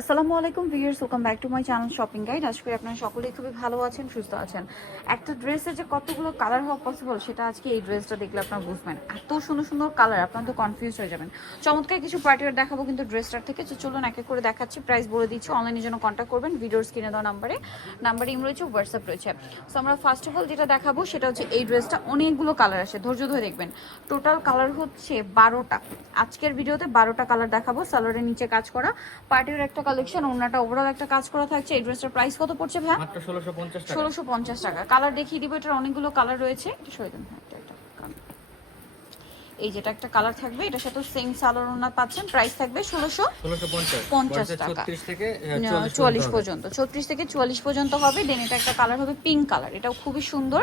আসসালামু আলাইকুম viewers, welcome back to my channel shopping guide. আশা করি আপনারা সকলেই খুবই ভালো আছেন, সুস্থ আছেন। একটা ড্রেসের যে কতগুলো কালার হওয়া পসিবল সেটা আজকে এই ড্রেসটা দেখলে আপনারা বুঝবেন। এত সুন্দর সুন্দর কালার, আপনারা তো কনফিউজ হয়ে যাবেন। চমৎকার কিছু পার্টিওয়ার দেখাবো কিন্তু ড্রেসটার থেকে। তো চলুন এক এক করে দেখাচ্ছি, প্রাইস বলে দিচ্ছি। অনলাইনের জন্য কন্ট্যাক্ট করবেন ভিডিওর স্ক্রিনে দেওয়া নাম্বারে ইম রয়েছে, হোয়াটসঅ্যাপ রয়েছে। সো আমরা ফার্স্ট অফ অল যেটা দেখাবো সেটা হচ্ছে এই ড্রেসটা। অনেকগুলো কালার আসে, ধৈর্য ধরে দেখবেন। টোটাল কালার হচ্ছে 12টা। আজকের ভিডিওতে 12টা কালার দেখাবো। সালোয়ারের নিচে কাজ করা পার্টির একটা কালেকশন, ওনাটা ওভারঅল একটা কাজ করা থাকছে। এই ড্রেসটার প্রাইস কত পড়ছে ভাই? মাত্র 1650 টাকা। 1650 টাকা। কালার দেখিয়ে দিব, এটার অনেকগুলো কালার রয়েছে। এটা সরে দেন। এই যেটা একটা কালার থাকবে, এটার সাথে সেম সালোয়ার ওনা পাচ্ছেন। প্রাইস থাকবে 1650 টাকা। 36 থেকে 44 পর্যন্ত, 36 থেকে 44 পর্যন্ত হবে। দেন এটা একটা কালার হবে পিঙ্ক কালার, এটাও খুবই সুন্দর।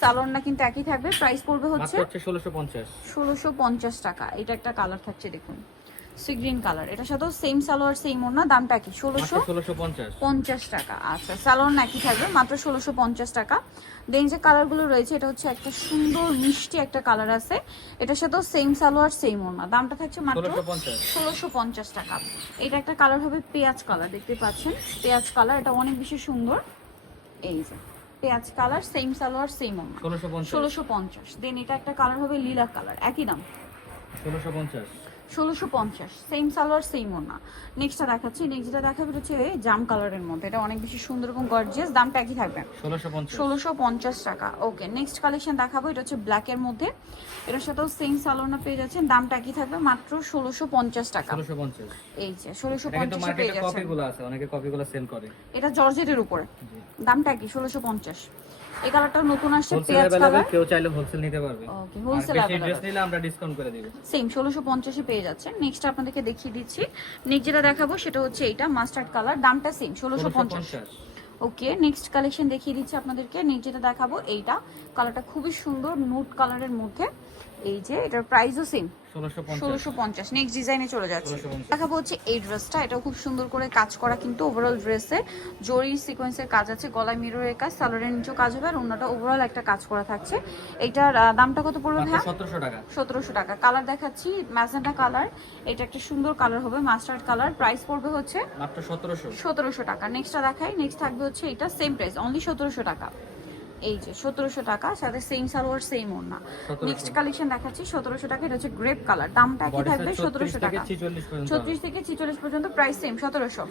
সালোয়ারটা কিন্তু একই থাকবে। প্রাইস পড়বে হচ্ছে 1650 টাকা। এটা একটা কালার থাকছে, দেখুন সি গ্রিন কালার, এটার সাথেও সেম সালোয়ার সেম ওড়না। দামটা কি? 1650 টাকা। আচ্ছা, সালোয়ার একই থাকবে, মাত্র 1650 টাকা। দেন যে কালারগুলো রয়েছে, এটা হচ্ছে একটা সুন্দর মিষ্টি একটা কালার আছে, এটার সাথেও সেম সালোয়ার সেম ওড়না। দামটা থাকছে মাত্র 1650 টাকা। এটা একটা কালার হবে পেঁয়াজ কালার, দেখতে পাচ্ছেন পেঁয়াজ কালার, এটা অনেক বেশি সুন্দর। এই যে পেঁয়াজ কালার, সেম সালোয়ার সেম ওড়না, 1650। দেন এটা একটা কালার হবে লিলা কালার, একই দাম 1650, সেম সালোয়ার সেম ওড়না। নেক্সটটা দেখাচ্ছি। নেক্সট যেটা দেখাবো হচ্ছে জাম কালারের মধ্যে, এটা অনেক বেশি সুন্দর এবং গর্জিয়াস। দামটা একই থাকবে 1650 টাকা। ওকে, নেক্সট কালেকশন দেখাবো, এটা হচ্ছে ব্ল্যাকের মধ্যে, এটার সাথেও সেম সালোয়ারটা পেয়ে যাচ্ছেন। দামটা একই থাকবে, মাত্র 1650 টাকা। এই যে 1650 পেয়ে যাচ্ছেন। অনেকে কপিগুলো সেল করে। এটা জর্জেটের উপরে, দামটা কি? 1650। এই কালারটা নতুন আসছে, পেঁয়াজ কালার। কেউ চাইলে হোলসেল নিতে পারবে। ওকে, হোলসেল বেশি ড্রেস নিলে আমরা ডিসকাউন্ট করে দিব। সেম 1650 এ পেয়ে যাচ্ছেন। নেক্সট আপনাদেরকে দেখিয়ে দিচ্ছি। নেক্সট যেটা দেখাবো সেটা হচ্ছে এইটা মাস্টার্ড কালার, দামটা সেম 1650। ওকে, নেক্সট কালেকশন দেখিয়ে দিচ্ছি আপনাদেরকে। নেক্সট যেটা দেখাবো এইটা, কালারটা খুবই সুন্দর নুট কালারের মধ্যে। এই যে এটার প্রাইসও সেম 1650। নেক্সট ডিজাইনে চলে যাচ্ছে। দেখাবো হচ্ছে এই ড্রেসটা, এটাও খুব সুন্দর করে কাজ করা কিন্তু ওভারঅল ড্রেসে জরি সিকোয়েন্সের কাজ আছে, গলায় মিররের কাজ, সালোয়ারের নিচেও কাজ হবে, আর অন্যটা ওভারঅল একটা কাজ করা থাকছে। এটার দামটা কত পড়বে ভাই? 1700 টাকা। 1700 টাকা। কালার দেখাচ্ছি ম্যাজেন্টা কালার, এটা একটা সুন্দর কালার হবে মাস্টার্ড কালার। প্রাইস পড়বে হচ্ছে মাত্র 1700 টাকা। নেক্সটটা দেখাই। নেক্সট থাকবে হচ্ছে এটা, সেম প্রাইস অনলি 1700 টাকা। এই যে 1700 টাকা, সাথে সেম সালোয়ার সেম ওড়না। নেক্সট কালেকশন দেখাচ্ছি 1700 টাকা। এটা হচ্ছে গ্রেপ কালার, দামটা কি থাকবে? 1700 টাকা। 36 থেকে 46 পর্যন্ত, প্রাইস সেম 1700।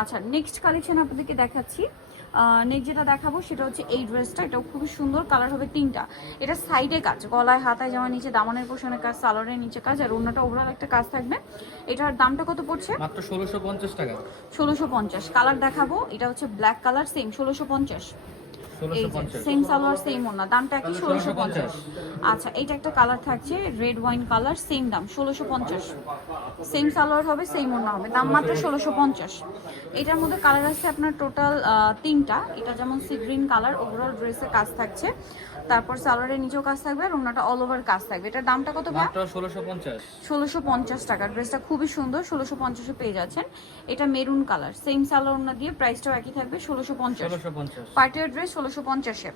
আচ্ছা, নেক্সট কালেকশন আপনাদেরকে দেখাচ্ছি। নেক্সট যেটা দেখাবো সেটা হচ্ছে এই ড্রেসটা, এটাও খুবই সুন্দর। কালার হবে তিনটা। এটা সাইডে কাজ, গলায় হাতায় জামা, নিচে দামানের পোশনের কাজ, সালোয়ারের নিচে কাজ, আর ওড়নাটা ওভারঅল একটা কাজ থাকবে। এটার দামটা কত পড়ছে? মাত্র 1650 টাকা। 1650। কালার দেখাবো, এটা হচ্ছে black colour, same 1650। Same salwar same ওড়না, দামটা কি? 1650। আচ্ছা, এইটা একটা কালার থাকছে রেড ওয়াইন কালার, সেম দাম 1650। সেম সালোয়ার হবে, সেম ওড়না হবে, দাম মাত্র 1650। এটার মধ্যে কালার আছে আপনার টোটাল 3টা। এটা যেমন সি গ্রিন কালার, ওভারঅল ড্রেসে কাজ থাকছে, তারপর সালোয়ারের নিচেও কাজ থাকবে, আর ওড়নাটা অল ওভার কাজ থাকবে। এটার দামটা কত ভাই? মাত্র 1650। 1650 টাকা। ড্রেসটা খুবই সুন্দর, 1650 এ পেয়ে যাচ্ছেন। এটা মেরুন কালার, সেম সালোয়ার ওড়না দিয়ে, প্রাইসটাও একই থাকবে 1650। পার্টির ড্রেস 1650-এ।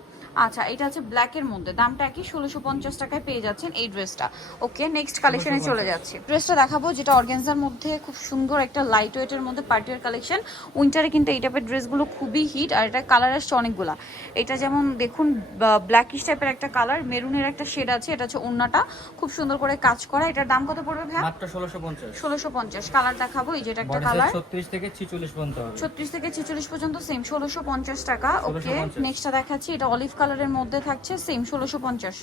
আচ্ছা, এটা হচ্ছে ব্ল্যাক এর মধ্যে, দামটা একই 1650 টাকায় পেয়ে যাচ্ছেন এই ড্রেসটা। ওকে, নেক্সট কালেকশনে চলে যাচ্ছি। ড্রেসটা দেখাবো যেটা অর্গানজার মধ্যে খুব সুন্দর একটা লাইট ওয়েটের মধ্যে পার্টির কালেকশন। উইন্টারে কিন্তু এই টাইপের ড্রেসগুলো খুবই হিট, আর এটা কালার আসছে অনেকগুলা। এটা যেমন দেখুন ব্ল্যাকিশ টাইপের একটা কালার, মেরুনের একটা শেড আছে, এটা হচ্ছে ওড়নাটা খুব সুন্দর করে কাজ করা। এটার দাম কত পড়বে ভাই? মাত্র 1650। 1650। কালার দেখাবো, এই যেটা একটা কালার 36 থেকে 46 পর্যন্ত হবে। 36 থেকে 46 পর্যন্ত, সেম 1650 টাকা। ওকে, নেক্সটটা দেখাচ্ছি, এটা অলিভ কালারের মধ্যে থাকছে, সেম 1650।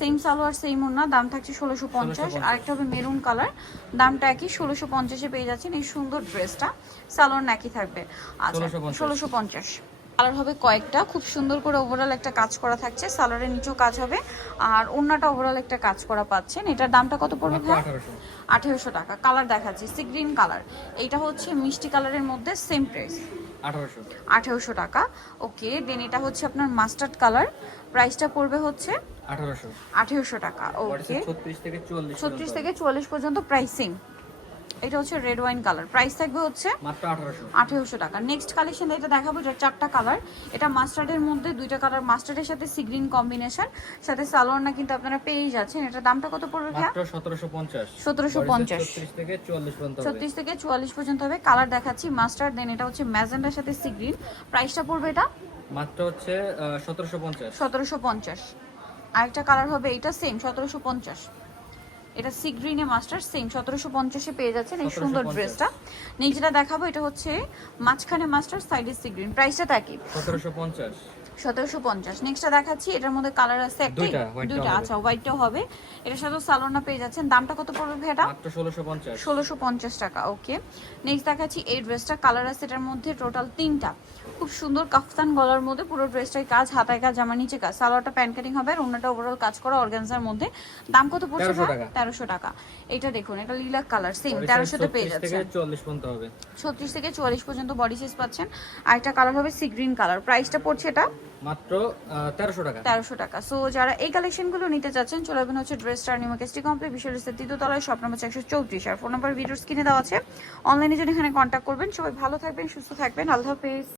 সেম সালোয়ার সেম ওড়না, দাম থাকছে 1650। আরেকটা হবে মেরুন কালার, দামটা একই 1650-এ পেয়ে যাচ্ছেন এই সুন্দর ড্রেসটা। সালোয়ার একই থাকবে। আচ্ছা, 1650। কালার হবে কয়েকটা, খুব সুন্দর করে ওভারঅল একটা কাজ করা থাকছে, সালোয়ারের নিচেও কাজ হবে, আর ওড়নাটা ওভারঅল একটা কাজ করা পাচ্ছেন। এটার দামটা কত পড়বে ভাই? 1800 টাকা। কালার দেখাচ্ছি সি গ্রিন কালার, এইটা হচ্ছে মিষ্টি কালারের মধ্যে, সেম প্রাইস 1800 টাকা। ওকে, দেন এটা হচ্ছে আপনার মাস্টার্ড কালার, প্রাইসটা পড়বে হচ্ছে 1800 টাকা। ওকে, 36 থেকে 44 পর্যন্ত, প্রাইস সেম এটা হচ্ছে রেড ওয়াইন কালার, প্রাইস থাকবে হচ্ছে মাত্র 1800 টাকা। নেক্সট কালেকশন এটা দেখাবো, এটা 4টা কালার, এটা মাস্টার্ডের মধ্যে 2টা কালার, মাস্টার্ডের সাথে সি গ্রিন কম্বিনেশন, সাথে সালোয়ারটা কিন্তু আপনারা পেয়ে যাচ্ছেন। এটা দামটা কত পড়বে ভাইয়া? মাত্র 1750। 1750, 36 থেকে 44 পর্যন্ত হবে। 36 থেকে 44 পর্যন্ত হবে। কালার দেখাচ্ছি মাস্টার্ড, দেন এটা হচ্ছে ম্যাজেন্ডার সাথে সি গ্রিন। প্রাইসটা পড়বে এটা মাত্র হচ্ছে 1750। 1750। আরেকটা কালার হবে এটা সেম 1750, এটা সি গ্রিনে মাস্টার, সেম 1750 এ পেয়ে যাচ্ছেন এই সুন্দর 1750 ড্রেসটা। নেক্সট যেটা দেখাবো এটা হচ্ছে মাঝখানে মাস্টার, সাইডে সি গ্রিন, প্রাইসটা একই 1750। 1750। নেক্সটটা দেখাচ্ছি, এটার মধ্যে কালার আছে একটাই, দুইটা, আচ্ছা হোয়াইটটাও হবে। এটার সাথে সালোয়ারটা পেয়ে যাচ্ছেন। দামটা কত পড়বে ভাই এটা? মাত্র 1650। 1650 টাকা। ওকে, নেক্সট দেখাচ্ছি এই ড্রেসটা, কালার আছে এটার মধ্যে টোটাল 3টা, খুব সুন্দর কাফতান গলার মধ্যে, পুরো ড্রেসটাই কাজ, হাতায় কাজ, জামা নিচে কাজ, সালোয়ারটা প্যান্ট কাটিং হবে আর অন্যটা ওভারঅল কাজ করা অর্গানজার মধ্যে। দাম কত পড়ছে? 1300 টাকা। এটা দেখুন, এটা লিলাক কালার, সেম 1300 তে পেয়ে যাচ্ছেন। 40 পর্যন্ত হবে। 36 থেকে 44 পর্যন্ত বডি সাইজ পাচ্ছেন। আরেকটা কালার হবে সি গ্রিন কালার, প্রাইসটা পড়ছে এটা মাত্র 1300 টাকা। 1300 টাকা। সো যারা এই কালেকশনগুলো নিতে চাচ্ছেন চলে আসবেন হচ্ছে ড্রেস স্টার নিউমার্কেট কমপ্লেক্স, বিশ্বরের তৃতীয় তলায়, শপ নাম্বার 134, আর ফোন নাম্বার ভিডিওর স্ক্রিনে দেওয়া আছে। অনলাইনে জন্য এখানে কন্ট্যাক্ট করবেন। সবাই ভালো থাকবেন, সুস্থ থাকবেন, আল্লাহ হাফেজ।